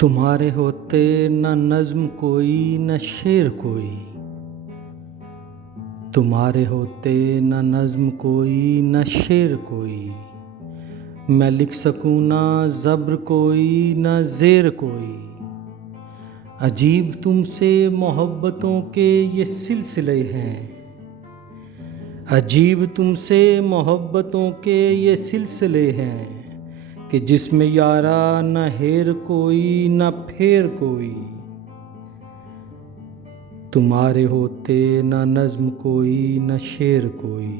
तुम्हारे होते न नज़्म कोई न शेर कोई, तुम्हारे होते न नज़्म कोई न शेर कोई, मैं लिख सकूँ ना ज़ब्र कोई न ज़ेर कोई। अजीब तुमसे मोहब्बतों के ये सिलसिले हैं, अजीब तुमसे मोहब्बतों के ये सिलसिले हैं कि जिसमें यारा न हेर कोई न फेर कोई। तुम्हारे होते न नज़्म कोई न शेर कोई,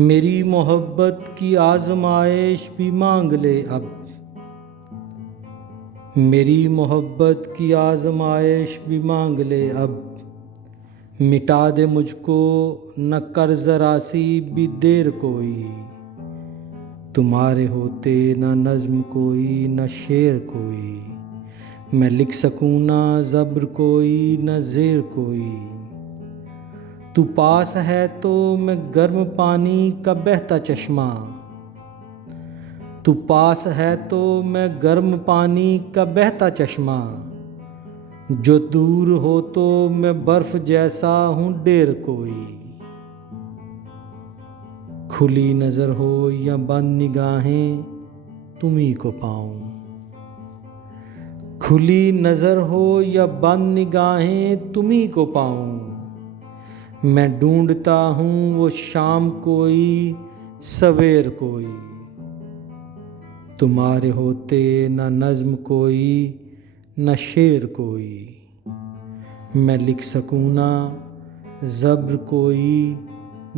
मेरी मोहब्बत की आज़माइश भी मांग ले अब, मेरी मोहब्बत की आज़माइश भी मांग ले अब। मिटा दे मुझको न कर ज़रा सी भी देर कोई, तुम्हारे होते न नज़्म कोई न शेर कोई, मैं लिख सकूँ ना ज़ब्र कोई न ज़ेर कोई। तू पास है तो मैं गर्म पानी का बहता चश्मा, तू पास है तो मैं गर्म पानी का बहता चश्मा, जो दूर हो तो मैं बर्फ़ जैसा हूँ ढेर कोई। खुली नज़र हो या बंद निगाहें तुम्ही को पाऊँ, खुली नज़र हो या बंद निगाहें तुम्ही को पाऊँ। मैं ढूंढता हूँ वो शाम कोई सवेर कोई, तुम्हारे होते न नज़्म कोई न शेर कोई, मैं लिख सकूँ ना ज़ब्र कोई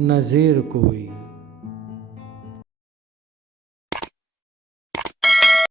न ज़ेर कोई।